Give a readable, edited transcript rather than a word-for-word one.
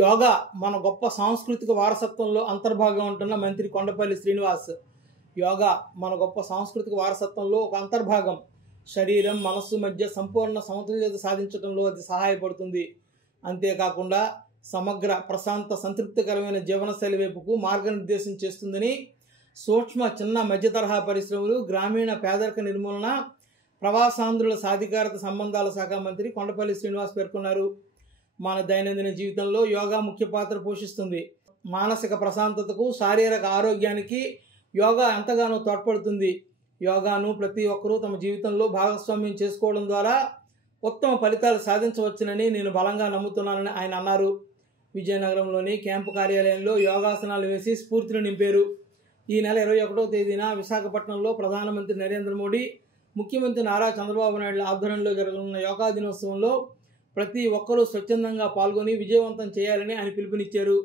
యోగా మన గొప్ప సాంస్కృతిక వారసత్వంలో అంతర్భాగం ఉంటున్న మంత్రి కొండపల్లి శ్రీనివాస్. యోగా మన గొప్ప సాంస్కృతిక వారసత్వంలో ఒక అంతర్భాగం. శరీరం మనస్సు మధ్య సంపూర్ణ సమతుల్యత సాధించడంలో అది సహాయపడుతుంది. అంతేకాకుండా సమగ్ర ప్రశాంత సంతృప్తికరమైన జీవనశైలి వైపుకు మార్గనిర్దేశం చేస్తుందని సూక్ష్మ చిన్న మధ్య తరహా పరిశ్రమలు, గ్రామీణ పేదరిక నిర్మూలన, ప్రవాసాంధ్రుల సాధికారత సంబంధాల శాఖ మంత్రి కొండపల్లి శ్రీనివాస్ పేర్కొన్నారు. మన దైనందిన జీవితంలో యోగా ముఖ్య పాత్ర పోషిస్తుంది. మానసిక ప్రశాంతతకు, శారీరక ఆరోగ్యానికి యోగా ఎంతగానో తోడ్పడుతుంది. యోగాను ప్రతి ఒక్కరూ తమ జీవితంలో భాగస్వామ్యం చేసుకోవడం ద్వారా ఉత్తమ ఫలితాలు సాధించవచ్చునని నేను బలంగా నమ్ముతున్నానని ఆయన అన్నారు. విజయనగరంలోని క్యాంపు కార్యాలయంలో యోగాసనాలు వేసి స్ఫూర్తిని నింపారు. ఈ నెల 21వ తేదీన విశాఖపట్నంలో ప్రధానమంత్రి నరేంద్ర మోడీ, ముఖ్యమంత్రి నారా చంద్రబాబు నాయుడుల ఆధ్వర్యంలో జరగనున్న యోగా దినోత్సవంలో ప్రతి ఒక్కరూ స్వచ్ఛందంగా పాల్గొని విజయవంతం చేయాలని ఆయన పిలుపునిచ్చారు.